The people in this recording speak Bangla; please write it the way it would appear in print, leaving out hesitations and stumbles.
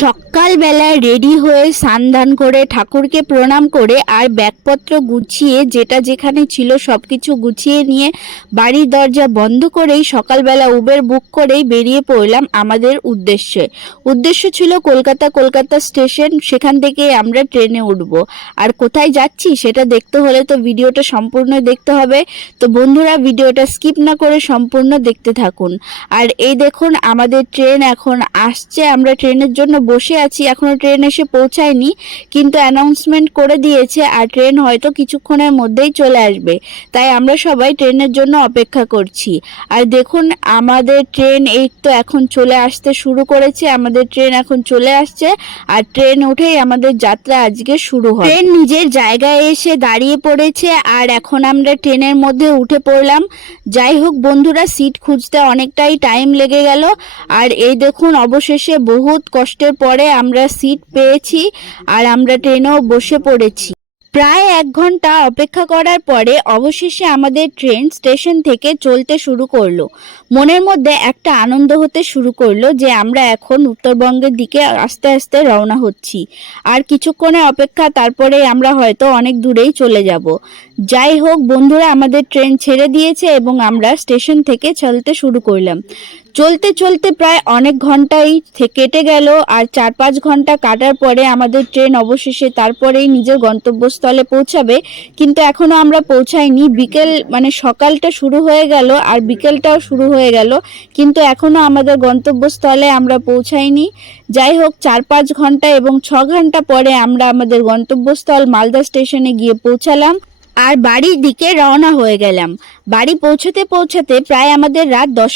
সকালবেলায় রেডি হয়ে স্নান করে ঠাকুরকে প্রণাম করে আর ব্যাগপত্র গুছিয়ে যেটা যেখানে ছিল সব কিছু গুছিয়ে নিয়ে বাড়ির দরজা বন্ধ করেই সকালবেলা উবের বুক করেই বেরিয়ে পড়লাম আমাদের উদ্দেশ্য ছিল কলকাতা স্টেশন। সেখান থেকে আমরা ট্রেনে উঠব। আর কোথায় যাচ্ছি সেটা দেখতে হলে তো ভিডিওটা সম্পূর্ণ দেখতে হবে। তো বন্ধুরা, ভিডিওটা স্কিপ না করে সম্পূর্ণ দেখতে থাকুন। আর এই দেখুন, আমাদের ট্রেন এখন আসছে। আমরা ট্রেনের জন্য বসে আছি, এখনো ট্রেন এসে পৌঁছায়নি, কিন্তু অ্যানাউন্সমেন্ট করে দিয়েছে আর ট্রেন হয়তো কিছুক্ষণের মধ্যেই চলে আসবে। তাই আমরা সবাই ট্রেনের জন্য অপেক্ষা করছি। আর দেখুন, আমাদের ট্রেন এই তো এখন চলে আসতে শুরু করেছে। আমাদের ট্রেন এখন চলে আসছে আর ট্রেন উঠেই আমাদের যাত্রা আজকে শুরু হয়। ট্রেন নিজের জায়গায় এসে দাঁড়িয়ে পড়েছে আর এখন আমরা ট্রেনের মধ্যে উঠে পড়লাম। যাই হোক বন্ধুরা, সিট খুঁজতে অনেকটাই টাইম লেগে গেল। আর এই দেখুন, অবশেষে বহুত কষ্টের পরে আমরা সিট পেয়েছি আর আমরা ট্রেনেও বসে পড়েছি। প্রায় 1 ঘন্টা অপেক্ষা করার পরে অবশেষে আমাদের ট্রেন স্টেশন থেকে চলতে শুরু করলো। মনের মধ্যে একটা আনন্দ হতে শুরু করলো যে আমরা এখন উত্তরবঙ্গের দিকে আস্তে আস্তে রওনা হচ্ছি। আর কিছুক্ষণের অপেক্ষা, তারপরে আমরা হয়তো অনেক দূরেই চলে যাব। যাই হোক বন্ধুরা, আমাদের ট্রেন ছেড়ে দিয়েছে এবং আমরা স্টেশন থেকে চলতে শুরু করলাম। চলতে চলতে প্রায় অনেক ঘন্টাই কেটে গেল। আর 4-5 ঘন্টা কাটার পরে আমাদের ট্রেন অবশেষে তারপরেই নিজের গন্তব্যস্থলে পৌঁছাবে, কিন্তু এখনো আমরা পৌঁছাইনি। বিকেল সকালটা শুরু হয়ে গেল আর বিকেলটাও শুরু হয়ে গেল, কিন্তু এখনো আমাদের গন্তব্যস্থলে আমরা পৌঁছাইনি। যাই হোক, 4-5 ঘন্টা এবং 6 ঘন্টা পরে আমরা আমাদের গন্তব্যস্থল মালদা স্টেশনে গিয়ে পৌঁছালাম আর বাড়ির দিকে রওনা হয়ে গেলাম। বাড়ি পৌঁছাতে পৌঁছাতে প্রায় আমাদের রাত 10